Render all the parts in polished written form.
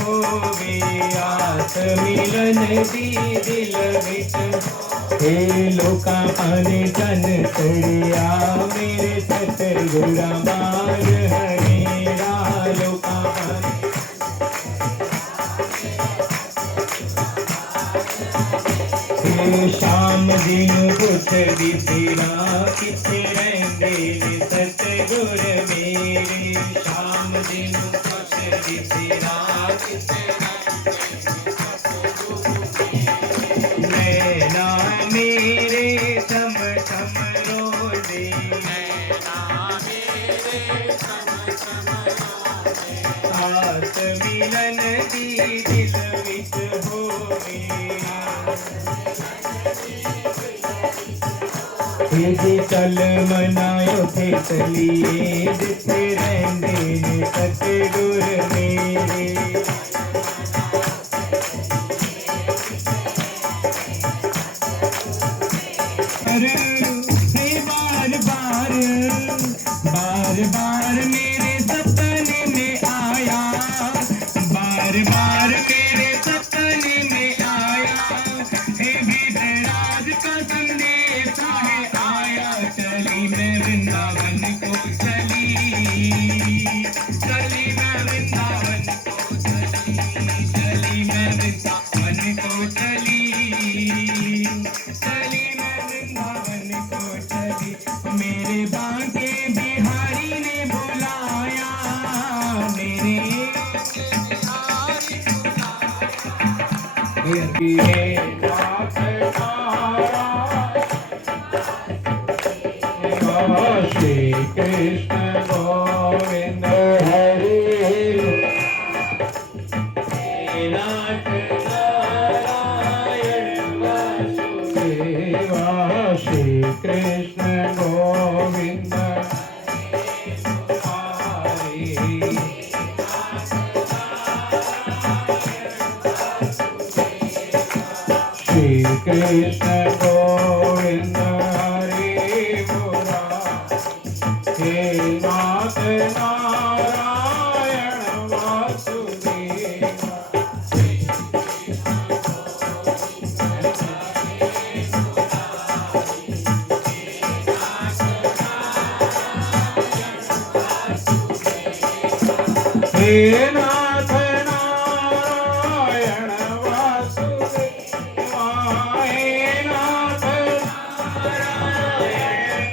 होवे आस मिलन दी दिल विच हे लोका पाने चन चढ़िया मेरे सतगुरा बार हरेरा लोका पाने शाम दिन पुछ दी तेरा किथे रहंदे ने सतगुर मेरे शाम दिन पुछ दी तेरा किथे नैना मेरे थम थम रोंदे नैना मेरे थम थम रोंदे आस मिलन दी दिल विच होवे जी चल मनायो थे चलिए जिथे रहंदे ने सतगुर मेरे बार बार मेरे सपने में आया बार बार मेरे सपने में आया हे विठराज का संदेश है आया चली मैं वृंदावन को चली मैं वृंदावन को चली मैं वृंदावन को चली मैं वृंदावन को चली मेरे बांके बिहारी ने बुलाया मेरे श्री कृष्ण गोविंद हरे नाथ नारायण वासुदेवा श्री कृष्ण गोविंद श्री कृष्ण गोविंद हरे बोला हे नाथ नारायण वासुदेवा हे नाथ नारायण वासुदेवा हे नाथ नारायण।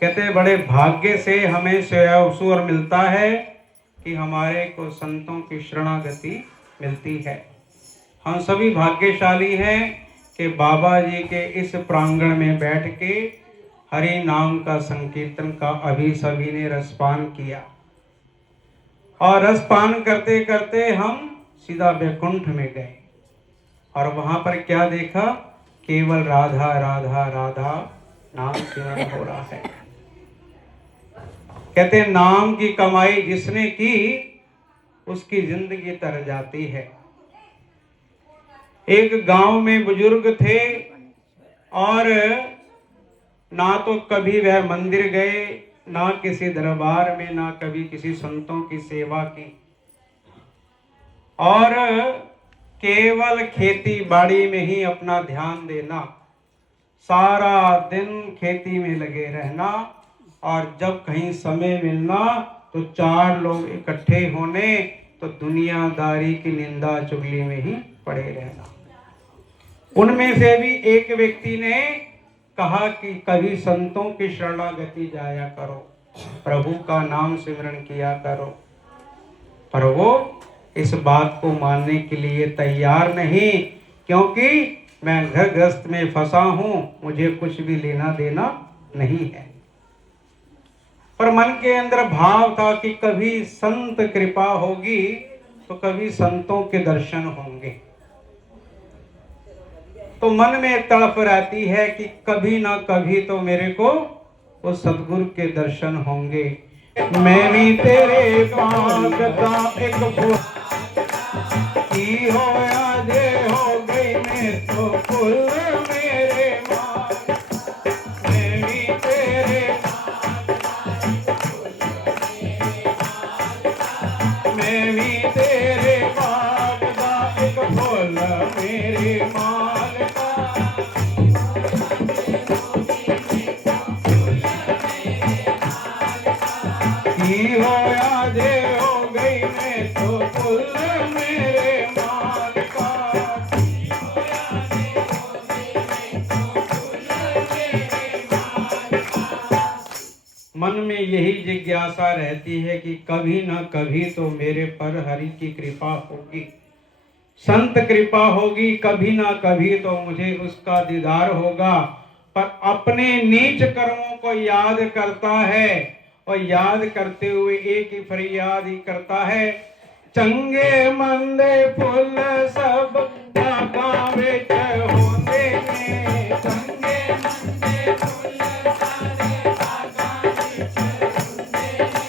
कहते बड़े भाग्य से हमें अवसर मिलता है कि हमारे को संतों की शरणागति मिलती है। हम सभी भाग्यशाली हैं कि बाबा जी के इस प्रांगण में बैठ के हरि नाम का संकीर्तन का अभी सभी ने रसपान किया और रसपान करते करते हम सीधा वैकुंठ में गए और वहां पर क्या देखा? केवल राधा राधा राधा नाम सिमरन हो रहा है। कहते नाम की कमाई जिसने की उसकी जिंदगी तर जाती है। एक गांव में बुजुर्ग थे और ना तो कभी वह मंदिर गए, ना किसी दरबार में, ना कभी किसी संतों की सेवा की और केवल खेती बाड़ी में ही अपना ध्यान देना, सारा दिन खेती में लगे रहना और जब कहीं समय मिलना तो चार लोग इकट्ठे होने तो दुनियादारी की निंदा चुगली में ही पड़े रहना। उनमें से भी एक व्यक्ति ने कहा कि कभी संतों की शरणागति जाया करो, प्रभु का नाम सिमरन किया करो, पर वो इस बात को मानने के लिए तैयार नहीं, क्योंकि मैं घर गृहस्थ में फंसा हूं, मुझे कुछ भी लेना देना नहीं है। पर मन के अंदर भाव था कि कभी संत कृपा होगी तो कभी संतों के दर्शन होंगे। तो मन में तड़प रहती है कि कभी ना कभी तो मेरे को वो सतगुरु के दर्शन होंगे। मैं भी तेरे पास का एक फूल की होया जे हो गई मैं तो फूल मेरे माँ। मैं भी तेरे मैं भी तेरे बाग दा एक फूल मेरे मालका की होया जे हो गई मैं तो फूल मेरे मालका मन में यही जिज्ञासा रहती है कि कभी ना कभी तो मेरे पर हरि की कृपा होगी, संत कृपा होगी, कभी ना कभी तो मुझे उसका दीदार होगा। पर अपने नीच कर्मों को याद करता है और याद करते हुए एक ही फरियाद ही करता है, चंगे मंदे फुल सब बागां विच होंदे ने, चंगे मंदे फुल सारे बागां विच होंदे ने,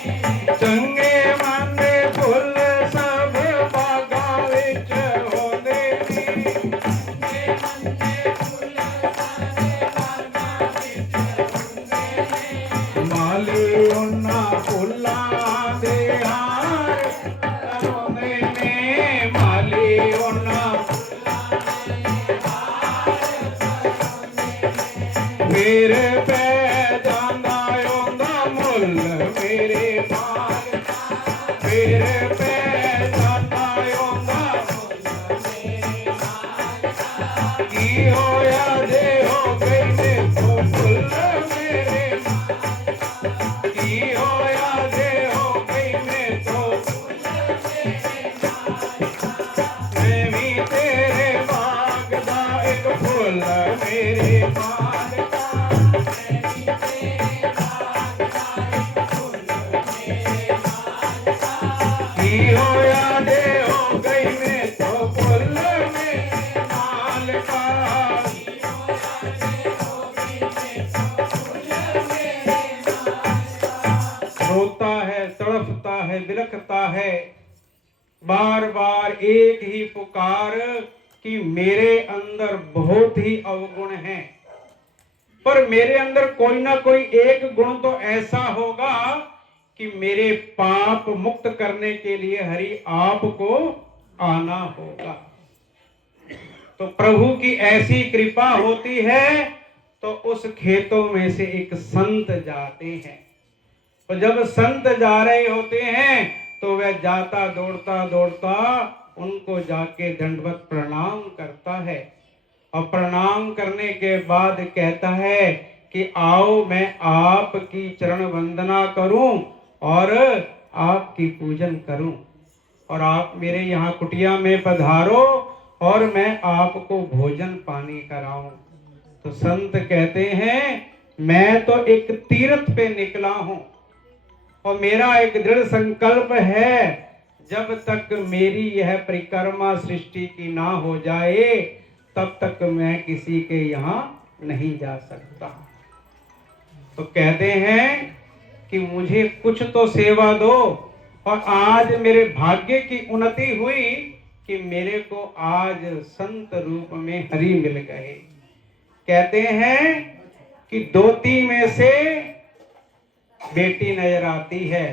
चंगे मंदे फुल सब बागां विच होंदे ने, चंगे मंदे फुल सारे बागां विच होंदे ने, माली उन्हां फुल्लां दे हार रोंदे ने, माली उन्हां मेरे पै जांदा ओंदा मुल मेरे मालका, मेरे पै जांदा ओंदा मुल मेरे मालका, की होया जे हो गई ने तो फुल मेरे मालका, की होया जे हो गई ने तो फुल मेरे मालका, मैं भी तेरे बाग दा एक फुल मेरे मालका, की होया जे हो गई मैं तो फुल मेरे मालका, की होया जे हो गई मैं तो फुल मेरे मालका। रोता है, तड़पता है, बिलखता है, बार बार एक ही पुकार कि मेरे अंदर बहुत ही अवगुण है, पर मेरे अंदर कोई ना कोई एक गुण तो ऐसा होगा कि मेरे पाप मुक्त करने के लिए हरि आपको आना होगा। तो प्रभु की ऐसी कृपा होती है तो उस खेतों में से एक संत जाते हैं, तो जब संत जा रहे होते हैं तो वह जाता दौड़ता दौड़ता उनको जाके दंडवत प्रणाम करता है और प्रणाम करने के बाद कहता है कि आओ मैं आपकी चरण वंदना करूं और आपकी पूजन करूं और आप मेरे यहाँ कुटिया में पधारो और मैं आपको भोजन पानी कराऊं। तो संत कहते हैं मैं तो एक तीर्थ पे निकला हूं और मेरा एक दृढ़ संकल्प है, जब तक मेरी यह परिक्रमा सृष्टि की ना हो जाए तब तक मैं किसी के यहाँ नहीं जा सकता। तो कहते हैं कि मुझे कुछ तो सेवा दो, और आज मेरे भाग्य की उन्नति हुई कि मेरे को आज संत रूप में हरि मिल गए। कहते हैं कि दोती में से बेटी नजर आती है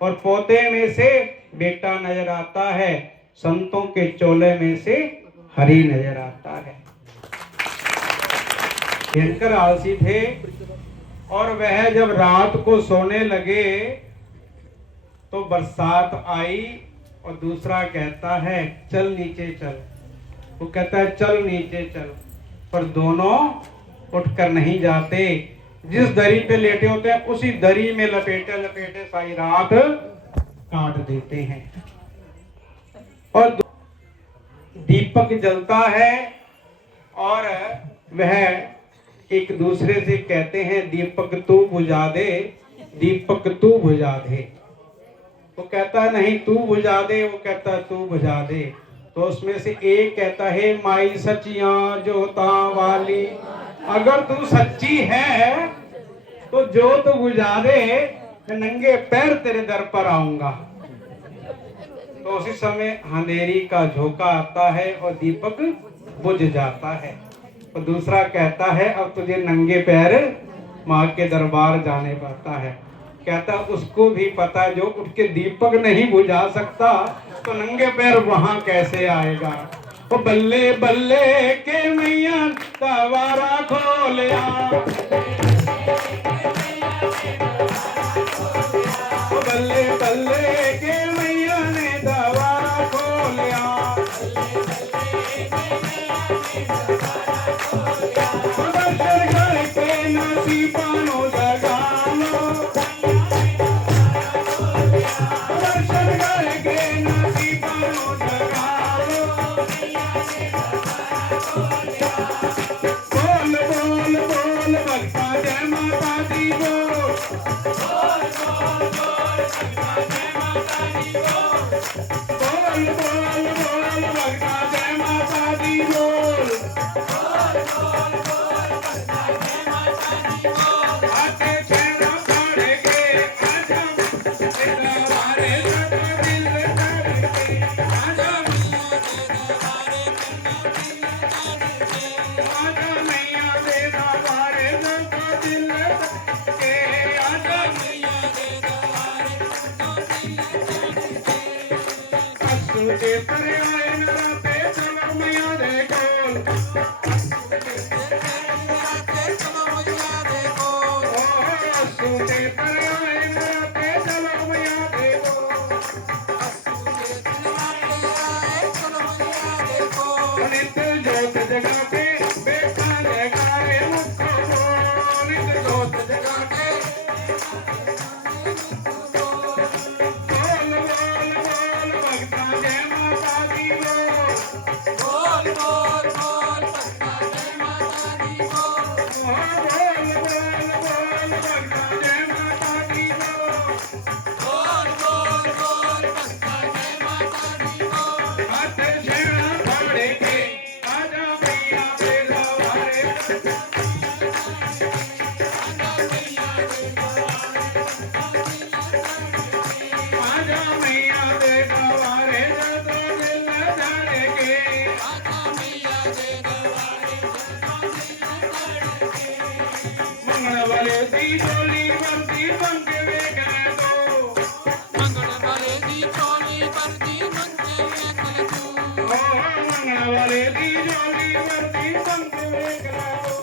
और पोते में से बेटा नजर आता है, संतों के चोले में से हरि नजर आता है। भयंकर आलसी थे और वह जब रात को सोने लगे तो बरसात आई और दूसरा कहता है चल नीचे चल, वो कहता है चल नीचे चल, पर दोनों उठकर नहीं जाते। जिस दरी पे लेटे होते हैं उसी दरी में लपेटे लपेटे सारी रात काट देते हैं। और दीपक जलता है और वह एक दूसरे से कहते हैं दीपक तू बुझा दे, दीपक तू बुझा दे। वो कहता है नहीं तू बुझा दे, वो कहता है तू बुझा दे। तो उसमें से एक कहता है माई सचियां जोता वाली, अगर तू सच्ची है तो जोत बुझा दे, मैं नंगे पैर तेरे दर पर आऊंगा। तो उसी समय अंधेरी का झोंका आता है और दीपक बुझ जाता है। तो दूसरा कहता है अब तुझे नंगे पैर माँ के दरबार जाने पड़ता है। कहता उसको भी पता जो उठ के दीपक नहीं बुझा सकता तो नंगे पैर वहां कैसे आएगा। ओ बल्ले बल्ले के मैया दवारा खोलिया, ओ बल्ले बल्ले के मैया ने दवारा खोलिया, दर्शन करके नसीबानो जगालो, दर्शन करके नसीबानो जगालो। बोल बोल बोल भक्ता जय माता दी बोल, बोल बोल बोल भक्ता जय माता दी बोल, बोल बोल बोल भक्ता जय माता दी बोल, बोल बोल बोल भक्ता जय माता दी बोल। आते छेड़ा फाड़ के आजा तेरा वारे सब दिल धड़के, आजा आजा मैया दे दवारे सब दिल धड़के, आजा मैया दे दवारे सब दिल धड़के। असु के तरे आए नराते चलो मैया दे कोल, असु के तरे आए नराते चलो मैया दे कोल। नित्य जोत जगा के बेटा जगाए मुख बोल, नित्य जोत जगा के बोल बोल बोल भक्ता जय माता दी बोल, बोल बोल बोल भक्ता जय माता दी बोल, बोल बोल बोल भक्ता जय माता दी बोल, बोल बोल बोल भक्ता जय माता दी बोल। हाथ छेड़ा फाड़ के आजा मैया दे दवारे, आजा मैया दे दवारे सब दिल धड़के, आजा मैया दे दवारे सब दिल धड़के। मंगल वाले दी चोली वर्दी बन के वेखने दो, मंगल वाले दी चोली वर्दी बन के वेखने दो, मंगल वाले दी चोली वर्दी बन के वेखने दो।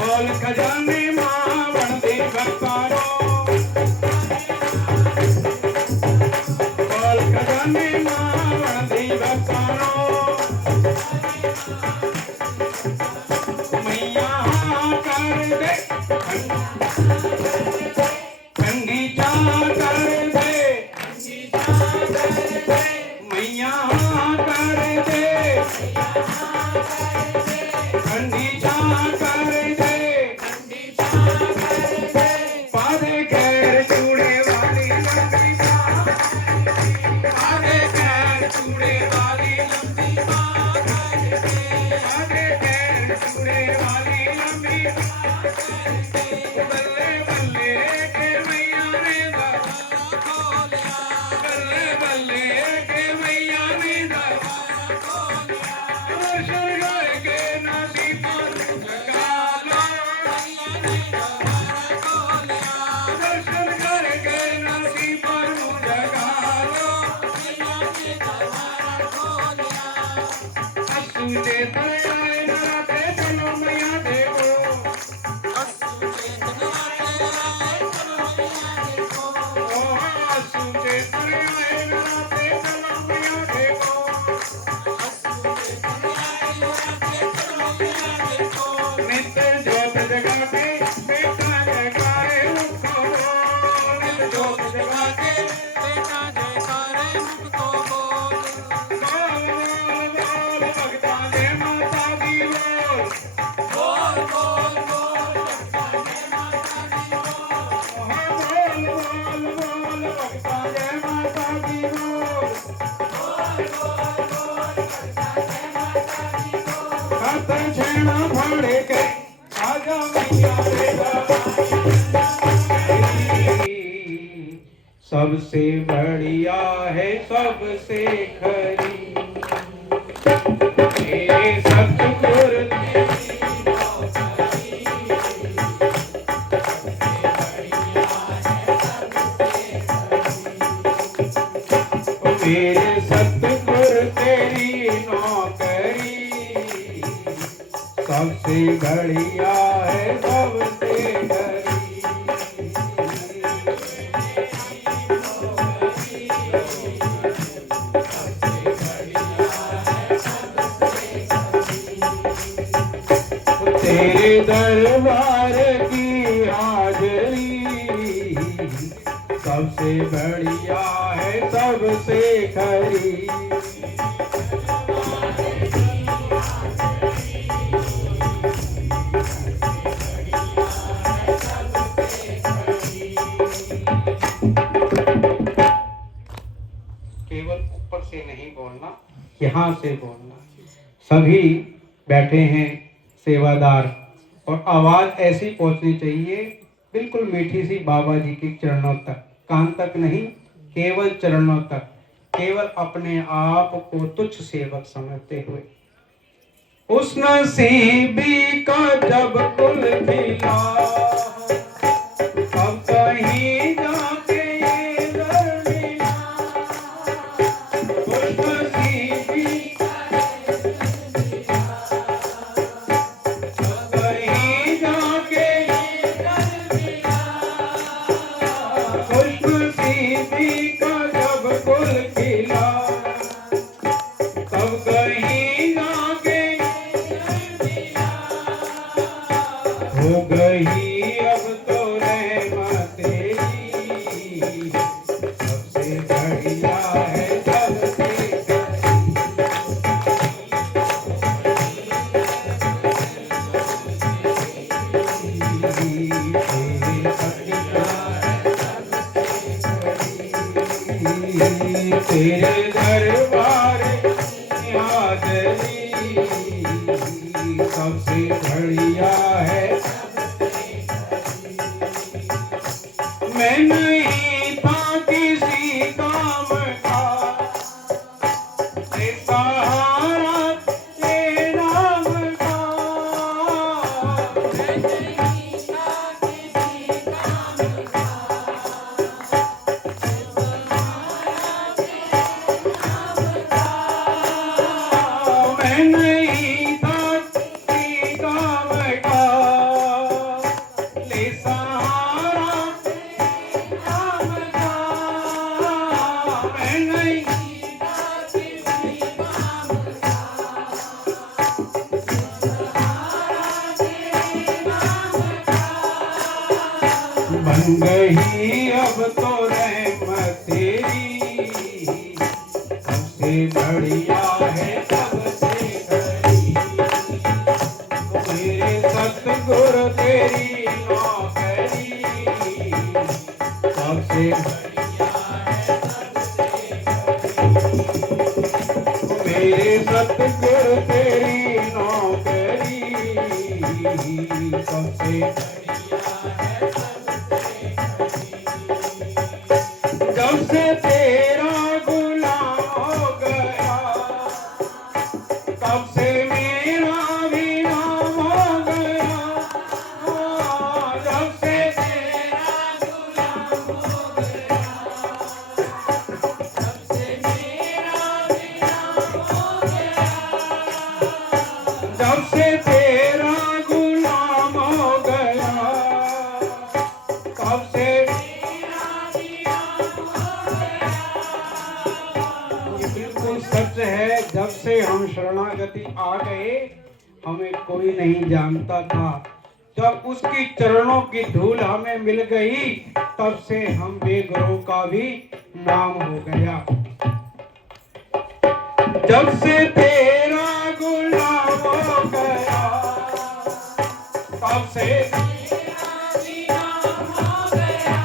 खोल खजाने मां बनती भक्तारो, खोल खजाने मां बनती भक्तारो, मैया हाँ कर दे ठंडी चाह कर दे, मैया हाँ कर दे ठंडी चाह कर दे, पादे खैर चूड़े वाली लंबी बाँ, पादे खैर चूड़े वाली लंबी बाँ, पादे खैर चूड़े वाली लंबी बाँ। बल्ले बल्ले के मैया ने दवारा खोलिया, बल्ले बल्ले के मैया ने दवारा खोलिया, दर्शन करके नसीबानो जगालो, दर्शन करके नसीबानो जगालो। असु के तरे आए नराते चलो मैया देखो, असु के तरे आए नराते चलो मैया देखो, नित्य जोत जगा के बेटा जगाए मुख बोल, नित्य जोत जगा के बेटा जगाए मुख बोल, बोल बोल बोल भक्ता जय माता दी बोल, बोल बोल बोल भक्ता जय माता दी बोल, बोल बोल भक्ता जय माता दी बोल, बोल बोल बोल भक्ता जय माता दी बोल। हाथ छेड़ा फाड़ के आजा मैया दे दवारे, सबसे बढ़िया है सबसे खरी, हे सतगुर तेरी मेरे सतगुरु तेरी नौकरी सबसे बढ़िया है सबसे डरी। तेरे दरबार की हाजरी सबसे बढ़िया है सबसे खरी। केवल ऊपर से नहीं बोलना, यहाँ से बोलना। सभी बैठे हैं सेवादार, और आवाज ऐसी पहुंचनी चाहिए बिल्कुल मीठी सी बाबा जी के चरणों तक, कान तक नहीं, केवल चरणों तक, केवल अपने आप को तुच्छ सेवक समझते हुए। उस नसीबी का जब कुल खिला अब कहीं जाके ये दर मिला। उस नसीबी कहीं जाके ये दर मिला। उस नसीबी का जब कुल खिला तब कहीं जाके हो गई अब तो रहमत तेरी सबसे बढ़िया है सबसे तेरे दरबार की हाजरी सबसे बढ़िया है। मैं नहीं था किसी काम का, ये सहारा तेरे नाम का। मैं नहीं था किसी काम का, मैं नहीं था किसी काम का, ले सहारा काम का। मैं नहीं था किसी काम का, बन गई अब तो रहमत तेरी सबसे बढ़िया है सबसे खरी। मेरे सतगुरु तेरी नौकरी सबसे बढ़िया है सबसे खरी। मेरे सतगुरु तेरी नौकरी सबसे बढ़िया है सबसे खरी। जब से तेरा गुलाम हो गया तब से मेरा भी नाम हो गया। जब से तेरा गुलाम हो गया तब से मेरा भी नाम हो गया। जब से तेरा गुलाम हो गया तब से सच है। जब से हम शरणागति आ गए हमें कोई नहीं जानता था, जब उसकी चरणों की धूल हमें मिल गई तब से हम बेगुरों का भी नाम हो गया। जब से तेरा गुलाम हो गया तब से तेरा भी नाम हो गया।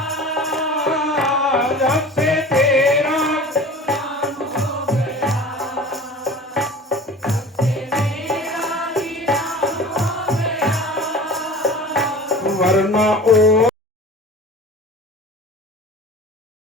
जब से तेरा गुलाम हो गया तब से मेरा भी नाम हो गया। वरना ओ